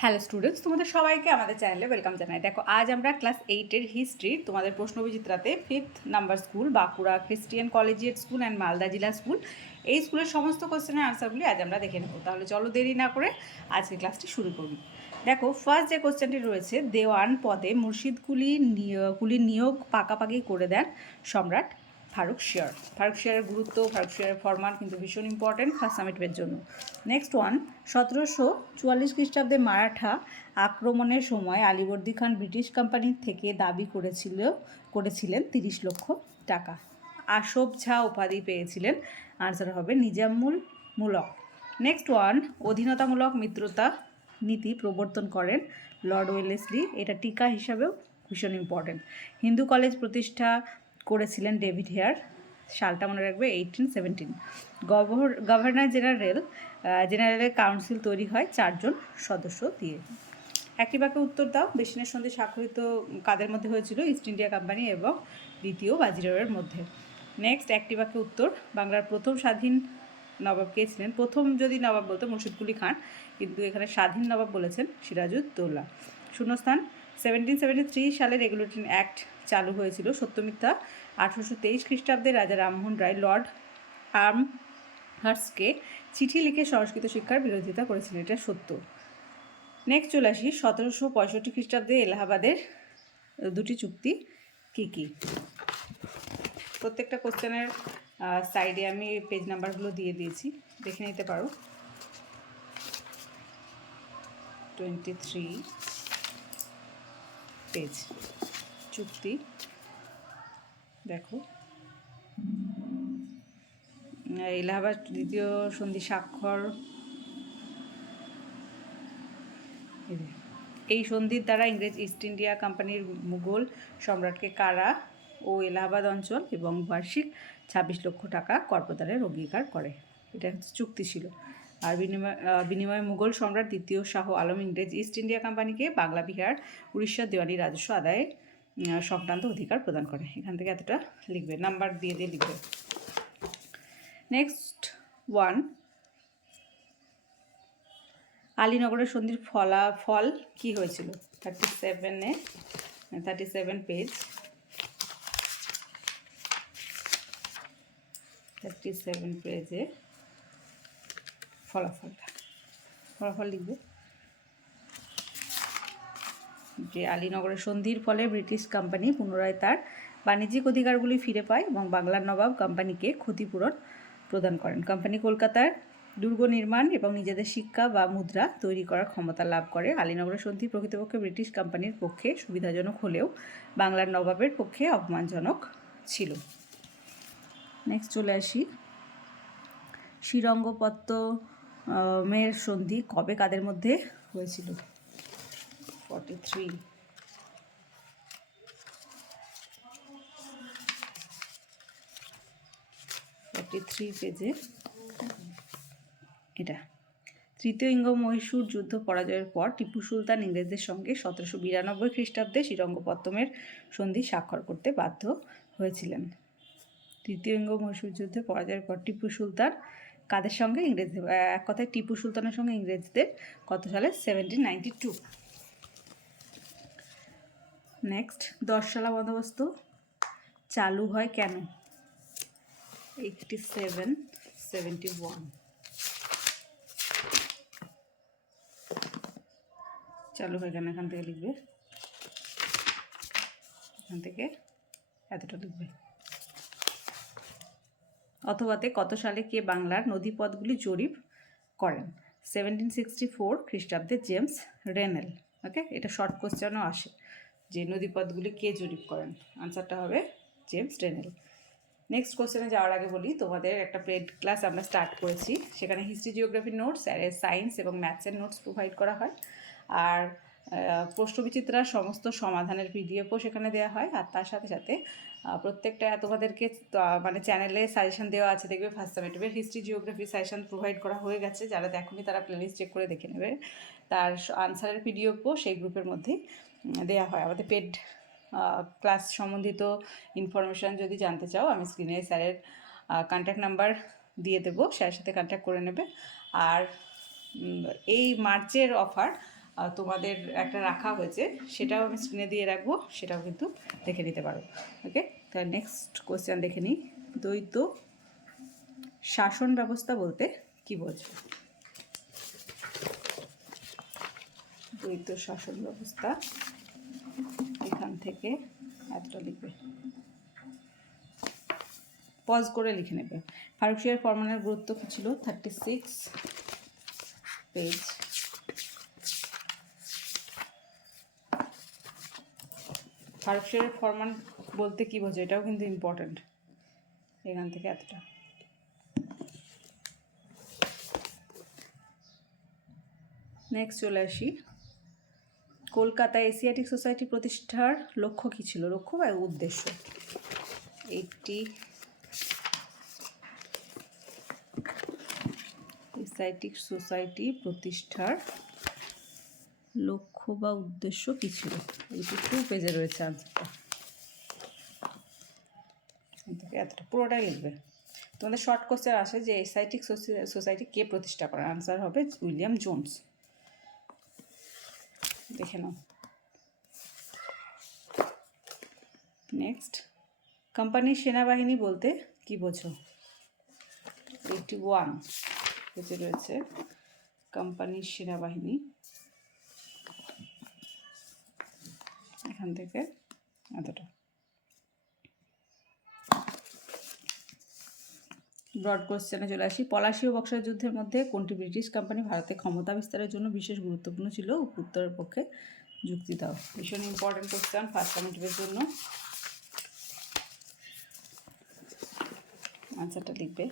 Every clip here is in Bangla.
হ্যালো স্টুডেন্টস তোমাদের সবাইকে আমাদের চ্যানেলে ওয়েলকাম জানাই। দেখো, আজ আমরা ক্লাস এইটের হিস্ট্রি তোমাদের প্রশ্ন বিচিত্রাতে fifth number school Bankura Christian Collegiate school and Malda জেলা স্কুল এই স্কুলের সমস্ত কোশ্চেনের আনসারগুলি আজ আমরা দেখে নেব। তাহলে চলো দেরি না করে আজকে ক্লাসটি শুরু করবি দেখো ফার্স্ট যে কোশ্চেনটি রয়েছে, দেওয়ান পদে মুর্শিদ কুলি নিয়োগ পাকাপাকি করে দেন সম্রাট ফারুক শিয়ার। ফারুক শিয়ারের গুরুত্ব, ফারুক শিয়ারের ফরমান কিন্তু ভীষণ ইম্পর্টেন্ট ফার্স্ট সামিটের জন্য। নেক্সট ওয়ান সতেরোশো চুয়াল্লিশ খ্রিস্টাব্দে মারাঠা আক্রমণের সময় আলিবর্দি খান ব্রিটিশ কোম্পানির থেকে দাবি করেছিল, করেছিলেন তিরিশ লক্ষ টাকা। আসব ঝা উপাধি পেয়েছিলেন। আনসার হবে নিজামুল মূলক। নেক্সট ওয়ান অধীনতামূলক মিত্রতা নীতি প্রবর্তন করেন লর্ড ওয়েলেসলি। এটা টিকা হিসাবেও ভীষণ ইম্পর্টেন্ট হিন্দু কলেজ প্রতিষ্ঠা করেছিলেন ডেভিড হেয়ার। সালটা মনে রাখবে এইটিন সেভেন্টিন গভর্নর জেনারেল জেনারেলের কাউন্সিল তৈরি হয় চারজন সদস্য দিয়ে। একই বাক্যে উত্তর দাও। বেসিনের সন্ধে স্বাক্ষরিত কাদের মধ্যে হয়েছিল? ইস্ট ইন্ডিয়া কোম্পানি এবং দ্বিতীয় বাজিরাওয়ের মধ্যে। নেক্সট, একটি বাক্যে উত্তর। বাংলার প্রথম স্বাধীন নবাব কে ছিলেন? প্রথম যদি নবাব বলতো মুর্শিদকুলি খান, কিন্তু এখানে স্বাধীন নবাব বলেছেন সিরাজউদ্দৌলা শূন্যস্থান সেভেন্টিন সেভেন্টি থ্রি সালে রেগুলেটরি অ্যাক্ট চালু হয়েছিল সত্যমিথ্যা আঠারোশো তেইশ খ্রিস্টাব্দে রাজা রামমোহন রায় লর্ড আর্ম হার্সকে চিঠি লিখে সংস্কৃত শিক্ষার বিরোধিতা করেছিলেন, এটা সত্য। নেক্সট চলে আসি, সতেরোশো পঁয়ষট্টি খ্রিস্টাব্দে এলাহাবাদের দুটি চুক্তি কী কী? প্রত্যেকটা কোশ্চেনের সাইডে আমি পেজ নাম্বারগুলো দিয়ে দিয়েছি, দেখে নিতে পারো। টোয়েন্টি থ্রি পেজ চুক্তি। দেখো। এলাহাবাদ দ্বিতীয় সন্ধি স্বাক্ষর। এই সন্ধির দ্বারা ইংরেজ ইস্ট ইন্ডিয়া কোম্পানির মুঘল সম্রাটকে কারা ও এলাহাবাদ অঞ্চল এবং বার্ষিক ছাব্বিশ লক্ষ টাকা কর প্রদানের অঙ্গীকার করে। এটা হচ্ছে চুক্তি ছিল। আর বিনিময় বিনিময়ে মুঘল সম্রাট দ্বিতীয় শাহ আলম ইংরেজ ইস্ট ইন্ডিয়া কোম্পানিকে বাংলা বিহার, উড়িষ্যা দেওয়ানি রাজস্ব আদায়ে সংক্রান্ত অধিকার প্রদান করে। এখান থেকে এতটা লিখবে। নাম্বার দিয়ে দিয়ে লিখবে। নেক্সট ওয়ান আলীনগরের সন্ধির ফলাফল কি হয়েছিল? থার্টি সেভেনে thirty seven page thirty seven পেজে ফলাফলটা। ফলাফল লিখবে। যে আলীনগরের সন্ধির ফলে ব্রিটিশ কোম্পানি পুনরায় তার বাণিজ্যিক অধিকারগুলি ফিরে পায় এবং বাংলার নবাব কোম্পানিকে ক্ষতিপূরণ প্রদান করেন। কোম্পানি কলকাতার দুর্গ নির্মাণ এবং নিজেদের শিক্ষা বা মুদ্রা তৈরি করার ক্ষমতা লাভ করে। আলীনগরের সন্ধি প্রকৃতপক্ষে ব্রিটিশ কোম্পানির পক্ষে সুবিধাজনক হলেও বাংলার নবাবের পক্ষে অপমানজনক ছিল। নেক্সট চলে আসি। শ্রীরঙ্গপত্ত আহ, মের সন্ধি কবে কাদের মধ্যে হয়েছিল? তৃতীয় ইঙ্গ মহীশূর যুদ্ধ পরাজয়ের পর টিপু সুলতান ইংরেজদের সঙ্গে সতেরোশো বিরানব্বই খ্রিস্টাব্দে শ্রীরঙ্গপত্তমের সন্ধি স্বাক্ষর করতে বাধ্য হয়েছিলেন। তৃতীয় ইঙ্গ মহীশূর যুদ্ধে পরাজয়ের পর টিপু সুলতান কাদের সঙ্গে ইংরেজদের এক কথায় টিপু সুলতানের সঙ্গে ইংরেজদের কত সালে? সেভেন্টিন নাইনটি টু নেক্সট দশশালা বন্দোবস্ত চালু হয় কেন? এইটটি সেভেন সেভেন্টি ওয়ান চালু হয় কেন এখান থেকে লিখবে। এখান থেকে এতটা লিখবে। অথবাতে কত সালে কে বাংলার নদীপথগুলি জরিপ করেন? সেভেন্টিন সিক্সটি ফোর খ্রিস্টাব্দে জেমস রেনেল। ওকে? এটা শর্ট কোশ্চেনও আসে। যে নদীপথগুলি কে জরিপ করেন? আনসারটা হবে জেমস রেনেল নেক্সট কোশ্চেনে যাওয়ার আগে বলি, তোমাদের একটা পেড ক্লাস আমরা স্টার্ট করেছি। সেখানে হিস্ট্রি জিওগ্রাফির নোটস আর সায়েন্স এবং ম্যাথসের নোটস প্রোভাইড করা হয়। আর প্রশ্নবিচিত্রার সমস্ত সমাধানের পিডিএফও সেখানে দেওয়া হয়। আর তার সাথে সাথে প্রত্যেকটা তোমাদেরকে মানে চ্যানেলে সাজেশন দেওয়া আছে। দেখবে ফার্স্ট সামেটিভের হিস্ট্রি জিওগ্রাফি সাজেশন প্রোভাইড করা হয়ে গেছে। যারা দেখনি তারা প্লেলিস্ট চেক করে দেখে নেবে। তার আনসারের পিডিএফও সেই গ্রুপের মধ্যেই। দেওয়া হয়। আমাদের পেড ক্লাস সম্বন্ধিত ইনফরমেশান যদি জানতে চাও, আমি স্ক্রিনে স্যারের কন্ট্যাক্ট নাম্বার দিয়ে দেবো। স্যারের সাথে কন্ট্যাক্ট করে নেবে। আর এই মার্চের অফার তোমাদের একটা রাখা হয়েছে, সেটাও আমি স্ক্রিনে দিয়ে রাখব, সেটাও কিন্তু দেখে নিতে পারো। ওকে তাহলে নেক্সট কোয়েশ্চেন দেখে নিই। দ্বৈত শাসন ব্যবস্থা বলতে কি বোঝো দ্বৈত শাসন ব্যবস্থা এখান থেকে এতটা লিখবে। পজ করে লিখে নেবে। ফারুক শিয়ার ফরমানের গুরুত্ব কী ছিল থার্টি সিক্স পেজ ফারুক শিয়ারের ফরমান বলতে কী বোঝো এটাও কিন্তু ইম্পর্ট্যান্ট এখান থেকে এতটা। নেক্সট চলে আসি। কলকাতা এশিয়াটিক সোসাইটি প্রতিষ্ঠার লক্ষ্য কী ছিল? লক্ষ্য বা উদ্দেশ্য? এইটটি এসআইটিক সোসাইটি প্রতিষ্ঠার লক্ষ্য বা উদ্দেশ্য কী ছিল? এইটি টু পেজে রয়েছে আনসারটা এতটা পুরোটাই লিখবে। তোমাদের শর্ট কোশ্চেন আসে যে এসআইটিক সোসাইটি কে প্রতিষ্ঠা করে আনসার হবে উইলিয়াম জোনস। দেখে নাও। নেক্সট কোম্পানির সেনাবাহিনী বলতে কি বোঝো? এইটি ওয়ান এতে রয়েছে কোম্পানির সেনাবাহিনী। এখান থেকে এতটা। ব্রড কোশ্চেনে চলে আসি। পলাশীয় ও বক্সার যুদ্ধের মধ্যে কোনটি ব্রিটিশ কোম্পানি ভারতে ক্ষমতা বিস্তারের জন্য বিশেষ গুরুত্বপূর্ণ ছিল? উত্তরের পক্ষে যুক্তি দাও। ভীষণ ইম্পর্টেন্ট কোশ্চেন ফার্স্ট কমিটিভের জন্য। আনসারটা লিখবে।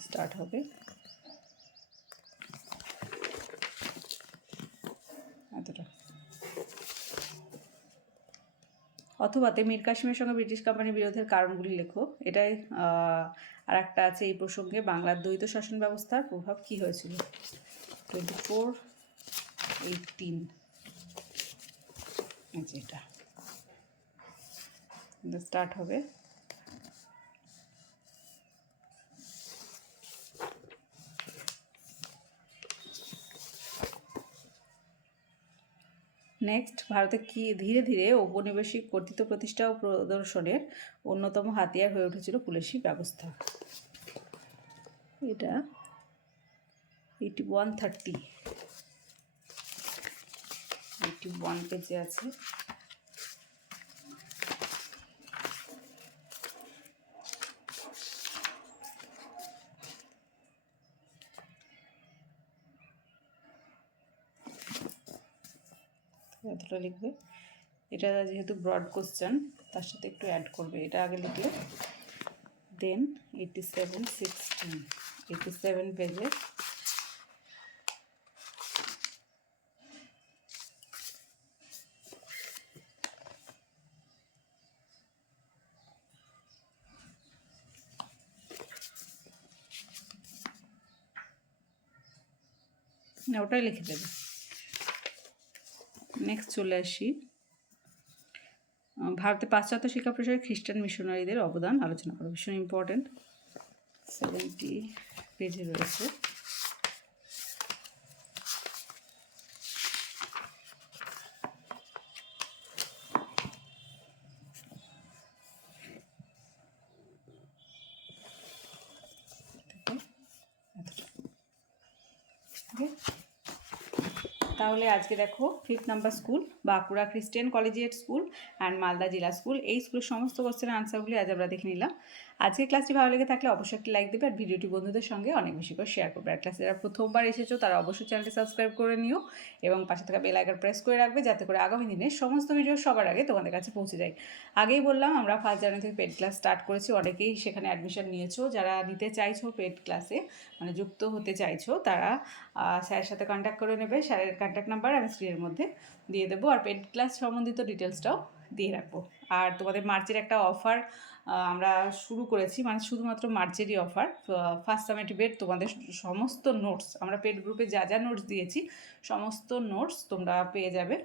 স্টার্ট হবে। অথবাতে মীর কাশিমের সঙ্গে ব্রিটিশ কোম্পানির বিরোধের কারণগুলি লেখো। এটাই আর একটা আছে এই প্রসঙ্গে। বাংলার দ্বৈত শাসন ব্যবস্থার প্রভাব কি হয়েছিল? টোয়েন্টি ফোর এইটিন এটা। স্টার্ট হবে। নেক্সট ভারতে কি ধীরে ধীরে ঔপনিবেশিক কর্তৃত্ব প্রতিষ্ঠা ও প্রদর্শনের অন্যতম হাতিয়ার হয়ে উঠেছিল পুলিশি ব্যবস্থা। এটা eighty one thirty eighty one পেজে আছে। এতটা লিখবে। এটা যেহেতু ব্রড কোশ্চেন তার সাথে একটু অ্যাড করবে। এটা আগে লিখলে। Then eighty seven sixteen eighty seven পেজে না, ওটাই লিখে দেবে। নেক্সট চলে আসি। ভারতে পাশ্চাত্য শিক্ষা প্রসারে খ্রিস্টান মিশনারিদের অবদান আলোচনা করা ভীষণ ইম্পর্টেন্ট সেভেন্টি পেজে রয়েছে। Okay. তাহলে আজকে দেখো fifth number school Bankura Christian Collegiate school and Malda জেলা স্কুল এই স্কুলের সমস্ত কোশ্চেনের আনসারগুলি আজ আমরা দেখে নিলাম। আজকে ক্লাসটি ভালো লেগে থাকলে অবশ্যই একটি লাইক দেবে আর ভিডিওটি বন্ধুদের সঙ্গে অনেক বেশি করে শেয়ার করবে। আর ক্লাসে যারা প্রথমবার এসেছ, তারা অবশ্যই চ্যানেলটি সাবস্ক্রাইব করে নিও এবং পাশে থাকা বেল আইকন প্রেস করে রাখবে যাতে করে আগামী দিনে সমস্ত ভিডিও সবার আগে তোমাদের কাছে পৌঁছে যায়। আগেই বললাম, আমরা ফার্স্ট জানুয়ারি থেকে পেড ক্লাস স্টার্ট করেছি। অনেকেই সেখানে অ্যাডমিশন নিয়েছো। যারা নিতে চাইছো পেড ক্লাসে মানে যুক্ত হতে চাইছো, তারা স্যারের সাথে কন্ট্যাক্ট করে নেবে। স্যারের কন্ট্যাক্ট নাম্বার আমি স্ক্রিনের মধ্যে দিয়ে দেবো। আর পেড ক্লাস সম্বন্ধিত ডিটেলসটাও দিয়ে রাখব। আর তোমাদের মার্চের একটা অফার আমরা শুরু করেছি মানে শুধুমাত্র মার্চেরই অফার ফার্স্ট সামেটিভের তোমাদের সমস্ত নোটস আমরা পেড গ্রুপে যা যা নোটস দিয়েছি, সমস্ত নোটস তোমরা পেয়ে যাবে।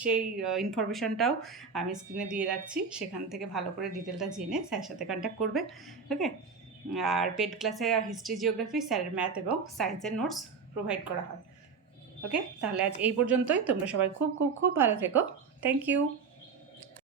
সেই ইনফরমেশনটাও আমি স্ক্রিনে দিয়ে রাখছি, সেখান থেকে ভালো করে ডিটেলটা জেনে স্যারের সাথে কন্ট্যাক্ট করবে ওকে আর পেড ক্লাসে হিস্ট্রি জিওগ্রাফি স্যারের ম্যাথ এবং সায়েন্সের নোটস প্রোভাইড করা হয় ওকে তাহলে আজ এই পর্যন্তই, তোমরা সবাই খুব খুব খুব ভালো থেকো। Thank you